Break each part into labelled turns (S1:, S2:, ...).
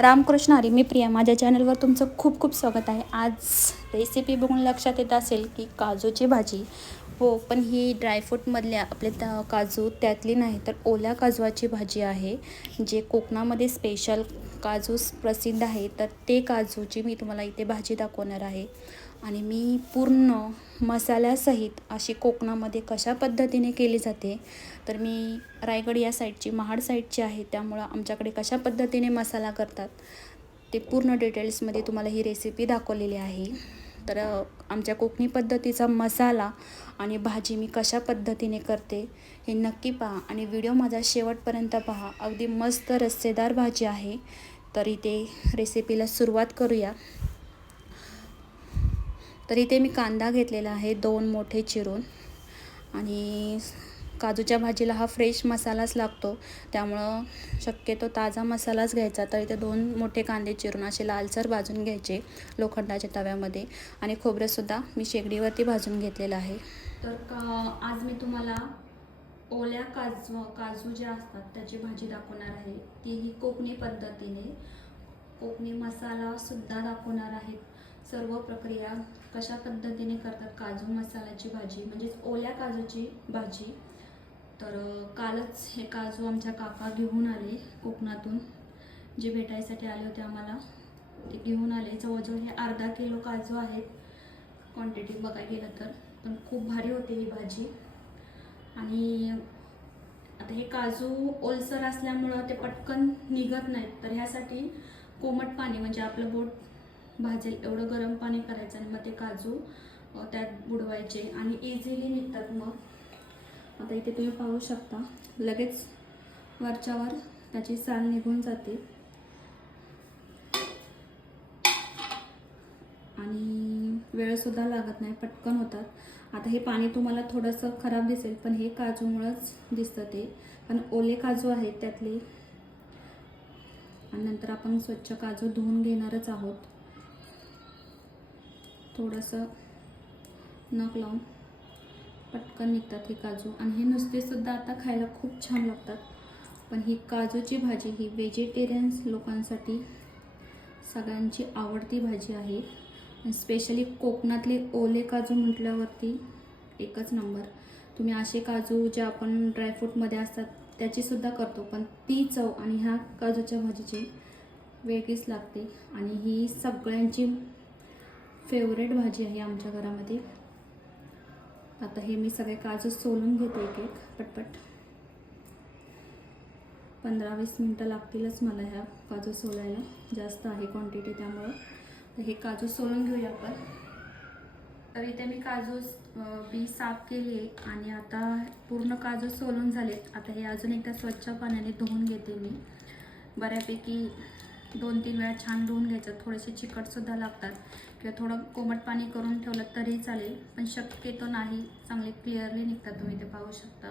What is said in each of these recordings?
S1: रामकृष्ण हरी मी प्रिया. माझ्या चॅनलवर तुमचं खूप खूप स्वागत आहे. आज रेसिपी बघून लक्षात येत असेल की काजूची भाजी. हो पण ही ड्रायफ्रूटमधल्या आपले त्या काजू त्यातली नाही तर ओल्या काजवाची भाजी आहे जे कोकणामध्ये स्पेशल काजू प्रसिद्ध आहे. तर ते काजूची मी तुम्हाला इथे भाजी दाखवणार आहे. आणि मी पूर्ण मसाल्यासहित अशी कोकणामध्ये कशा पद्धतीने केली जाते तर मी रायगड या साईडची महाड साईडची आहे. त्यामुळं आमच्याकडे कशा पद्धतीने मसाला करतात ते पूर्ण डिटेल्समध्ये तुम्हाला ही रेसिपी दाखवलेली आहे. तर आमच्या कोकणी पद्धतीचा मसाला आणि भाजी मी कशा पद्धतीने करते हे नक्की पहा आणि व्हिडिओ माझा शेवटपर्यंत पहा. अगदी मस्त रस्सेदार भाजी आहे. तर इथे रेसिपीला सुरुवात करूया. तर इथे मी कांदा घेतलेला आहे दोन मोठे चिरून. आणि काजूच्या भाजीला हा फ्रेश मसालाच लागतो. त्यामुळं शक्यतो ताजा मसालाच घ्यायचा. तर इथे दोन मोठे कांदे चिरून असे लालसर भाजून घ्यायचे लोखंडाच्या तव्यामध्ये. आणि खोबरंसुद्धा मी शेगडीवरती भाजून घेतलेलं आहे. तर का आज मी तुम्हाला ओल्या काजू काजू जे असतात त्याची भाजी दाखवणार आहे. तीही कोकणी पद्धतीने. कोकणी मसालासुद्धा दाखवणार आहे सर्व प्रक्रिया कशा पद्धतीने करतात काजू मसाल्याची भाजी म्हणजेच ओल्या काजूची भाजी. तर कालच हे काजू आमच्या काका घेऊन आले कोकणातून. जे भेटायसाठी आले होते आम्हाला ते घेऊन आले. जवळजवळ हे अर्धा किलो काजू आहेत. क्वांटिटी बघायला गेलं तर. पण खूप भारी होते ही भाजी. आणि आता हे काजू ओलसर असल्यामुळं ते पटकन निघत नाहीत. तर ह्यासाठी कोमट पाणी म्हणजे आपलं बोट भाजेल एवढं गरम पाणी करायचं आणि मग ते काजू त्यात बुडवायचे आणि इझिली निघतात मग. आता इथे तुम्ही पाहू शकता लगेच वरच्यावर त्याची साल निघून जाते. आणि वेळसुद्धा लागत नाही पटकन होतात. आता हे पाणी तुम्हाला थोडंसं खराब दिसेल पण हे काजूमुळंच दिसतं ते. पण ओले काजू आहेत त्यातले. आणि नंतर आपण स्वच्छ काजू धुवून घेणारच आहोत. थोडंसं नख लावून पटकन निघतात हे काजू. आणि हे नुसतेसुद्धा आता खायला खूप छान लागतात. पण ही काजूची भाजी ही व्हेजिटेरियन्स लोकांसाठी सगळ्यांची आवडती भाजी आहे. स्पेशली कोकणातले ओले काजू म्हटल्यावरती एकच नंबर. तुम्ही असे काजू जे आपण ड्रायफ्रूटमध्ये असतात त्याचीसुद्धा करतो. पण ती चव आणि ह्या काजूच्या भाजीची वेगळीच लागते. आणि ही सगळ्यांची फेवरेट भाजी आहे आमच्या घरामध्ये. आता हे मी सगळे काजू सोलून घेते एक एक पटपट. पंधरा वीस मिनटं लागतीलच मला ह्या काजू सोलायला. जास्त आहे क्वांटिटी त्यामुळं. तर हे काजू सोलून घेऊया आपण. तर इथे मी काजू बी साफ केली आहे आणि आता पूर्ण काजू सोलून झालेत. आता हे अजून एकदा स्वच्छ पाण्याने धुवून घेते मी. बऱ्यापैकी दोन तीन वेळा छान धुवून घ्यायचं. थोडेसे चिकटसुद्धा लागतात. किंवा थोडं कोमट पाणी करून ठेवलं तरी चालेल पण शक्यतो नाही. चांगले क्लिअरली निघतात तुम्ही ते पाहू शकता.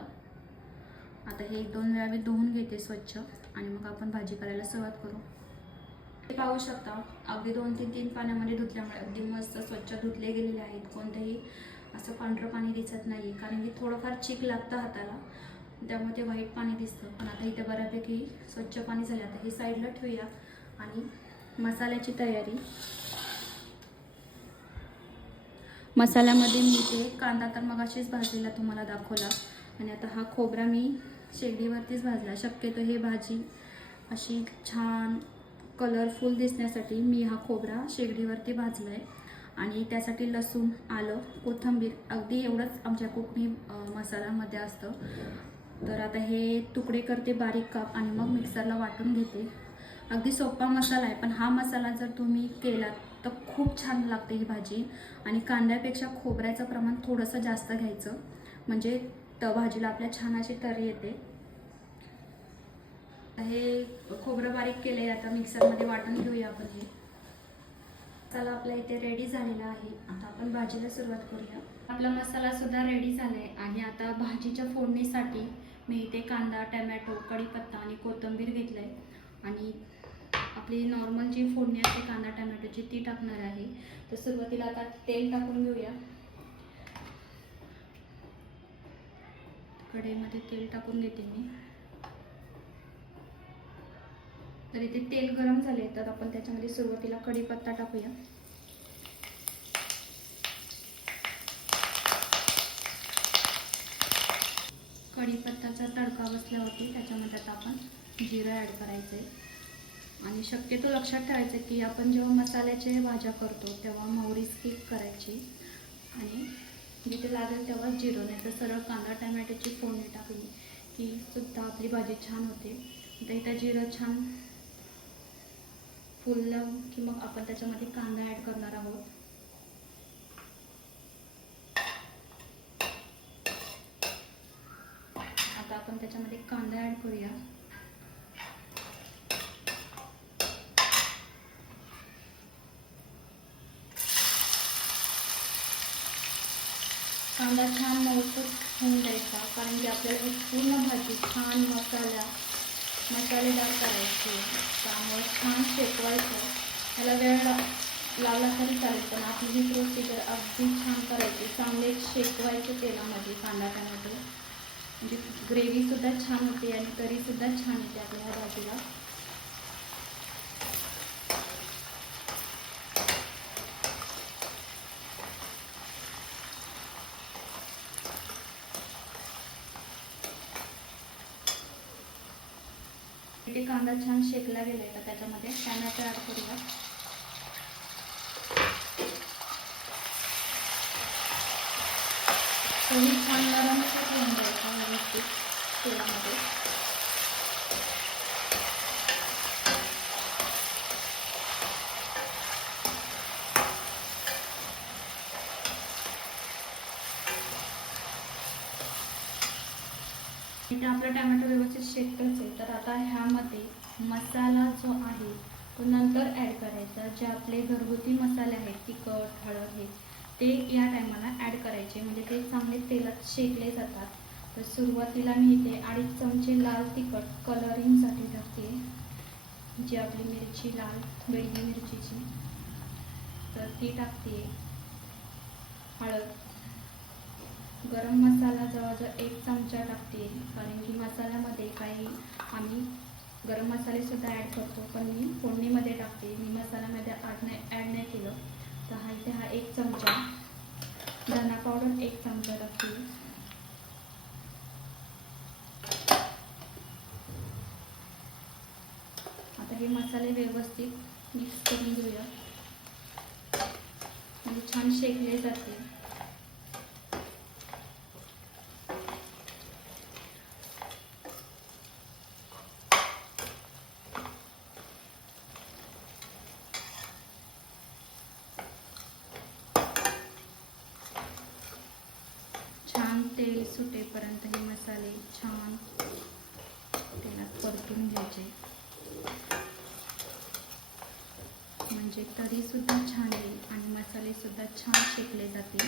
S1: आता हे एक दोन वेळा मी धुवून घेते स्वच्छ आणि मग आपण भाजी करायला सुरुवात करू. ते पाहू शकता अगदी दोन तीन तीन पाण्यामध्ये धुतल्यामुळे अगदी मस्त स्वच्छ धुतले गेलेले आहेत. कोणतंही असं पांढरं पाणी दिसत नाही कारण की थोडंफार चीक लागतं हाताला. त्यामुळे ते व्हाईट पाणी दिसतं. पण आता इथे बऱ्यापैकी स्वच्छ पाणी झालं. आता हे साईडला ठेवूया आणि मसाल्याची तयारी. मसाल्यामध्ये मी ते कांदा तर मग अशीच भाजलेला तुम्हाला दाखवला. आणि आता हा खोबरा मी शेगडीवरतीच भाजला. शक्यतो हे भाजी अशी छान कलरफुल दिसण्यासाठी मी हा खोबरा शेगडीवरती भाजला आहे आणि त्यासाठी लसूण आलं कोथिंबीर अगदी एवढंच आमच्या कोकणी मसाल्यामध्ये असतं. तर आता हे तुकडे करते बारीक काप आणि मग मिक्सरला वाटून घेते. अगदी सोपा मसाला आहे पण हा मसाला जर तुम्ही केलात तर खूप छान लागते ही भाजी. आणि कांद्यापेक्षा खोबऱ्याचं प्रमाण थोडंसं जास्त घ्यायचं. म्हणजे त भाजीला आपल्या छान अशी तरी येते. हे खोबरं बारीक केलं आहे आता मिक्सरमध्ये वाटून घेऊया आपण हे. मसाला आपला इथे रेडी झालेला आहे. आता आपण भाजीला सुरुवात करूया. आपला मसाला सुद्धा रेडी झाला आहे आणि आता भाजीच्या फोडणीसाठी मी इथे कांदा टमॅटो कढीपत्ता आणि कोथिंबीर घेतलं आहे आणि आपली नॉर्मल जी फोडणी असते कांदा टमॅटोची ती टाकणार आहे. तर सुरुवातीला आता तेल टाकून घेऊया. कढईमध्ये तेल टाकून घेते मी. तर इथे तेल गरम झाले तर आपण त्याच्यामध्ये सुरुवातीला कढीपत्ता टाकूया. कढीपत्ताचा तडका बसल्यावरती त्याच्यामध्ये आता आपण जिरं ॲड करायचं आहे आणि शक्यतो लक्षात ठेवायचं की आपण जेव्हा मसाल्याचे भाज्या करतो तेव्हा मोहरी स्किप करायची. आणि जिथे लागेल तेव्हा जिरं नाही तर सरळ कांदा टमॅटोची फोडणी टाकली की सुद्धा आपली भाजी छान होते. तर इथं जिरं छान फुललं की मग आपण त्याच्यामध्ये कांदा ॲड करणार आहोत. आता आपण त्याच्यामध्ये कांदा ॲड करूया. कांदा छान मौसूद होऊन द्यायचा कारण की आपल्याला पूर्ण भाजी छान मसाला मसालेदार करायची त्यामुळे छान शेकवायचं. त्याला वेळ ला लावला तरी चालेल पण आपली ही प्रोसिजर अगदी छान करायची. चांगले शेकवायचे तेलामध्ये कांदा टमॅटो. म्हणजे ग्रेव्हीसुद्धा छान होते आणि तरीसुद्धा छान येते आपल्या भाजीला. इथे कांदा छान शेकला गेला आहे त्याच्यामध्ये टॅमॅटो ॲड करूया. तोही छान नरम होऊन द्यायचा व्यवस्थित? तेलामध्ये. इथे आपला टॅमॅटो व्यवस्थित शेकतच आहे. तर आता ह्यामध्ये मसाला जो आहे तो नंतर ॲड करायचा. जे आपले घरगुती मसाले आहेत तिखट हळद हे ते या टायमाला ॲड करायचे. म्हणजे ते चांगले तेलात शेकले जातात. तर सुरुवातीला मी इथे अडीच चमचे लाल तिखट कलरिंगसाठी टाकते. जी आपली मिरची लाल बेडगी मिरचीची. तर ती टाकते. हळद. गरम मसाला जवळजवळ एक चमचा टाकते कारण की मसाल्यामध्ये काही आम्ही गरम मसालेसुद्धा ॲड करतो पण मी फोडणीमध्ये टाकते. मी मसाल्यामध्ये आड नाही ॲड नाही केलं. तर हा इथे हा एक चमचा. धना पावडर एक चमचा टाकते. आता हे मसाले व्यवस्थित मिक्स करून घेऊया. म्हणजे छान शेकले जाते छान तेल सुटेपर्यंत हे मसाले छान तेलात परतून घ्यायचे. म्हणजे तरीसुद्धा छान येईल आणि मसालेसुद्धा छान शेकले जातील.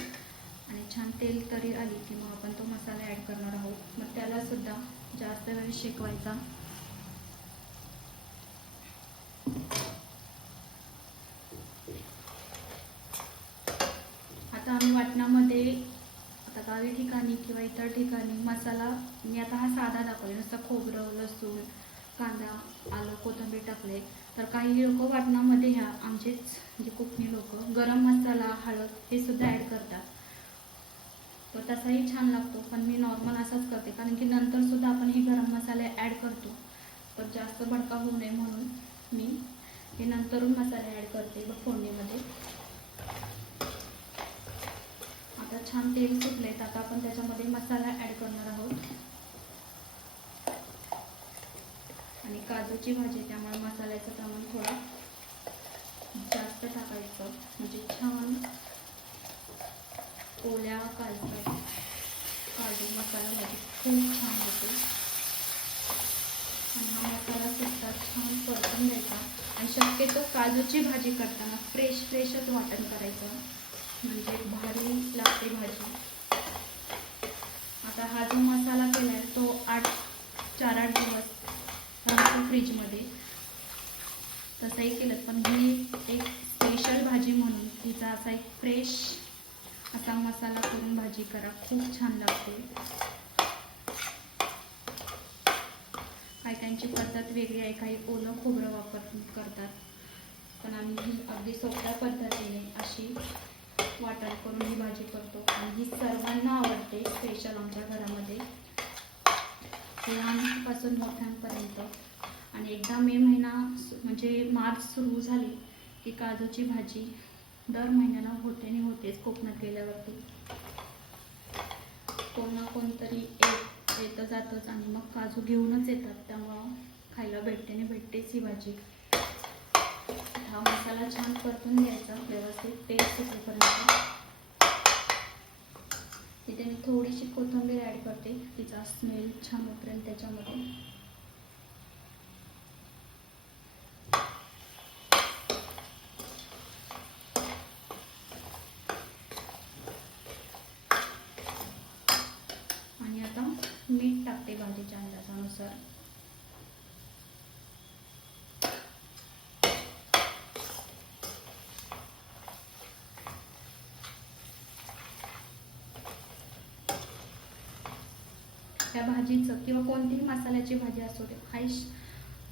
S1: आणि छान तेल तरी आली की मग आपण तो मसाला ॲड करणार आहोत. मग त्यालासुद्धा जास्त वेळ शेकवायचा आता आम्ही वाटणामध्ये आता गावी ठिकाणी किंवा इतर ठिकाणी मसाला मी आता हा साधा दाखवले नुसतं खोबरं लसूण कांदा आलं कोथिंबीर टाकले तर काही लोक वाटणामध्ये ह्या आमचेच जे कोकणी लोक गरम मसाला हळद हे सुद्धा ॲड करतात. तर तसाही छान लागतो पण मी नॉर्मल असाच करते. कारण की नंतर सुद्धा आपण हे गरम मसाले ॲड करतो. तर जास्त भडका होऊ नये म्हणून मी हे नंतरून मसाले ॲड करते बघ फोडणीमध्ये. आता छान तेल सुटले तर आता आपण त्याच्यामध्ये मसाला ॲड करणार आहोत. आणि काजूची भाजी त्यामुळे मसाल्याचं प्रमाण थोडं जास्त टाकायचं. म्हणजे छान ओल्या काजू काजू मसाला भाजी खूप छान होते. आणि हा मसाला सुद्धा छान परतून द्यायचा आणि शक्यतो काजूची भाजी करताना फ्रेश फ्रेशच वाटण करायचं. म्हणजे भारी लागते भाजी. आता हा जो मसाला केला आहे तो आठ चार आठ दिवस राहतो फ्रीजमध्ये तसंही केलं पण ही एक स्पेशल भाजी म्हणून तिचा असा एक फ्रेश असा मसाला करून भाजी करा. खूप छान लागते. काही त्यांची पद्धत वेगळी आहे. काही ओलं खोबरं वापर करतात. पण आम्ही ही अगदी सोप्या पद्धतीने अशी वाटण करून ही भाजी करतो. आणि ही सर्वांना आवडते स्पेशल आमच्या घरामध्ये. लहानपासून मोठ्यांपर्यंत. आणि एकदा मे महिना म्हणजे मार्च सुरू झाली की काजूची भाजी दर महिन्याला होते आणि होतेच कोकणात गेल्यावरती. कोण ना कोणतरी एक येतं जातंच आणि मग काजू घेऊनच येतात. त्यामुळं खायला भेटते आणि भेटतेच ही भाजी हा मसाला छान परतून घ्यायचा व्यवस्थित टेस्ट तिथे मी थोडीशी कोथिंबीर ॲड करते. तिचा स्मेल छान उतरेल त्याच्यामध्ये आणि आता मीठ टाकते भाजीच्या अंदाजानुसार त्या भाजीचं किंवा कोणतीही मसाल्याची भाजी असू दे हा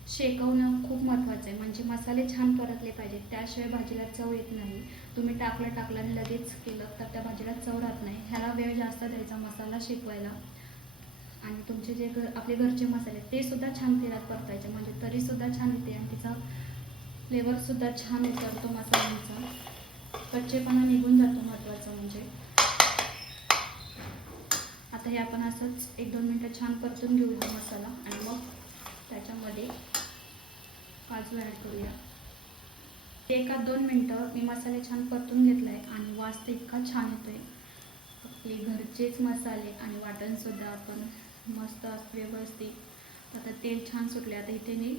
S1: शेकवणं खूप महत्त्वाचं आहे. म्हणजे मसाले छान परतले पाहिजेत. त्याशिवाय भाजीला चव येत नाही. तुम्ही टाकलं टाकलं आणि लगेच केलं तर त्या भाजीला चव राहत नाही. ह्याला वेळ जास्त द्यायचा मसाला शेकवायला. आणि तुमचे जे घर आपले घरचे मसाले ते सुद्धा छान तेलात परतायचे. म्हणजे तरीसुद्धा छान येते आणि तिचा फ्लेवरसुद्धा छान उतरतो मसाल्यांचा. कच्चेपणा निघून जातो महत्त्वाचं म्हणजे. आता हे आपण असंच एक दोन मिनटं छान परतून घेऊया मसाला आणि मग त्याच्यामध्ये काजू ॲड करूया. एका दोन मिनटं मी मसाले छान परतून घेतला आहे आणि वास तर इतका छान येतो आहे आपले घरचेच मसाले आणि वाटणसुद्धा आपण मस्त व्यवस्थित. आता तेल छान सुटले आता इथे मी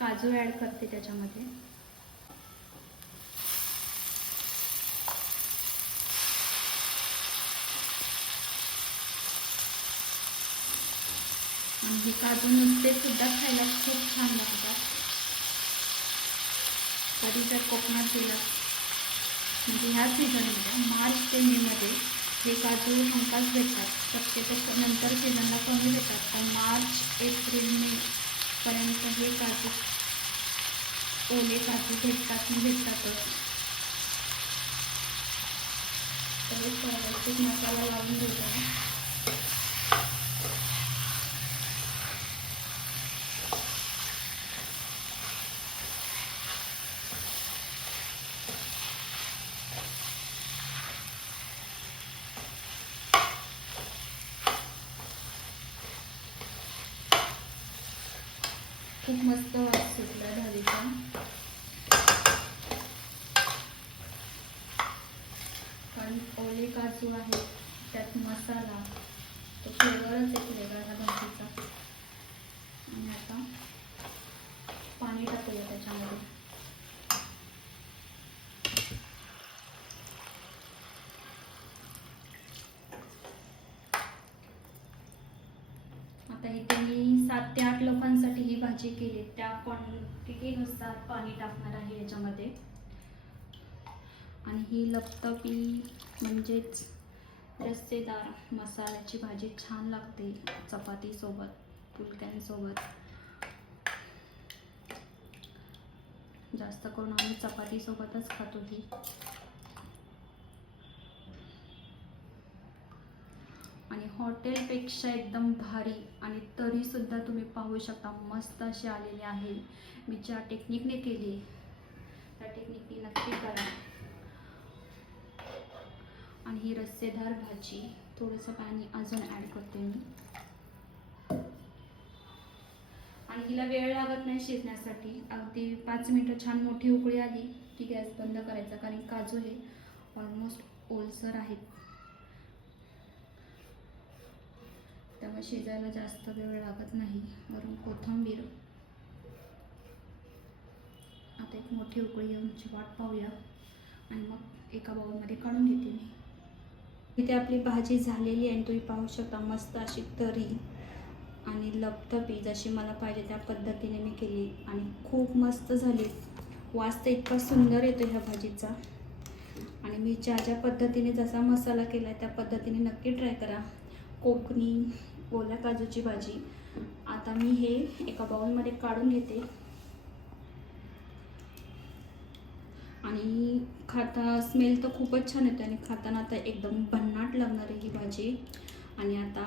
S1: काजू ॲड करते त्याच्यामध्ये. हे काजू नुसते सुद्धा खायला खूप छान लागतात. कधी जर कोकणात गेला म्हणजे ह्या सीझनमध्ये मार्च ते मेमध्ये हे काजू हमखास भेटतात. शक्यतो नंतर सीझनला कमी भेटतात पण मार्च एप्रिल मे पर्यंत हे काजू ओले काजू भेटतात आणि भेटतातच. तर एक मसाला लावून घेऊया खूप मस्त वास सुटला दहावीचा कारण ओले काजू आहे त्यात मसाला तो फ्लेवरच एक वेगळा ह्या भाजीचा. आणि आता पाणी टाकूया त्याच्यामध्ये. आता इथे मी सात ते आठ लोक ही भाजी केली त्या क्वांटिटीनुसार पाणी टाकणार आहे याच्यामध्ये. आणि ही लपतपी म्हणजेच रस्सेदार मसाल्याची भाजी छान लागते चपातीसोबत फुलक्यांसोबत जास्त करून आम्ही चपातीसोबतच खातो ती. आणि हॉटेलपेक्षा एकदम भारी आणि तरीसुद्धा तुम्ही पाहू शकता मस्त अशी आलेली आहे. मी ज्या टेक्निकने केली त्या टेक्निकने नक्की करा. आणि ही रस्सेदार भाजी थोडंसं पाणी अजून ॲड करते मी. आणि हिला वेळ लागत नाही शिजण्यासाठी. अगदी पाच मिनटं छान मोठी उकळी आली की गॅस बंद करायचा कारण काजू हे ऑलमोस्ट ओलसर आहेत. त्यामुळे शिजायला जास्त वेळ लागत नाही. वरून कोथिंबीर. आता एक मोठी उकळी येऊनची वाट पाहूया. आणि मग एका बाउलमध्ये काढून घेते मी. इथे आपली भाजी झालेली आहे आणि तुम्ही पाहू शकता मस्त अशी तरी आणि लपथपी जशी मला पाहिजे त्या पद्धतीने मी केली. आणि खूप मस्त झाली. वास तर इतका सुंदर येतो ह्या भाजीचा. आणि मी ज्या ज्या पद्धतीने जसा मसाला केला आहे त्या पद्धतीने नक्की ट्राय करा. कोकणी ओल्या काजूची भाजी. आता मी हे एका बाउलमध्ये काढून घेते. आणि खाता स्मेल तर खूपच छान येतो आणि खाताना आता एकदम भन्नाट लागणार आहे ही भाजी. आणि आता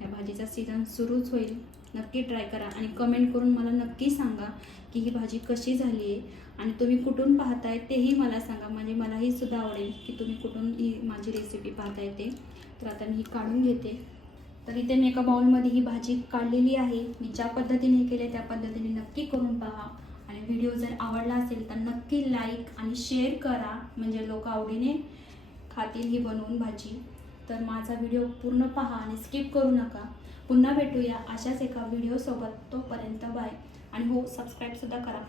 S1: ह्या भाजीचा सीझन सुरूच होईल. नक्की ट्राय करा आणि कमेंट करून मला नक्की सांगा की ही भाजी कशी झाली आहे. आणि तुम्ही कुठून पाहताय तेही मला सांगा. म्हणजे मलाही सुद्धा आवडेल की तुम्ही कुठून ही माझी रेसिपी पाहताय ते. तर आता मी ही काढून घेते. तर इथे मी एका बाउलमध्ये ही भाजी काढलेली आहे. मी ज्या पद्धतीने केले त्या पद्धतीने नक्की करून पहा. आणि व्हिडिओ जर आवडला असेल तर नक्की लाईक आणि शेअर करा. म्हणजे लोक आवडीने खातील ही बनवून भाजी. तर माझा व्हिडिओ पूर्ण पहा आणि स्किप करू नका. पुन्हा भेटूया अशाच एका व्हिडिओसोबत तोपर्यंत बाय आणि हो सबस्क्राईबसुद्धा करा.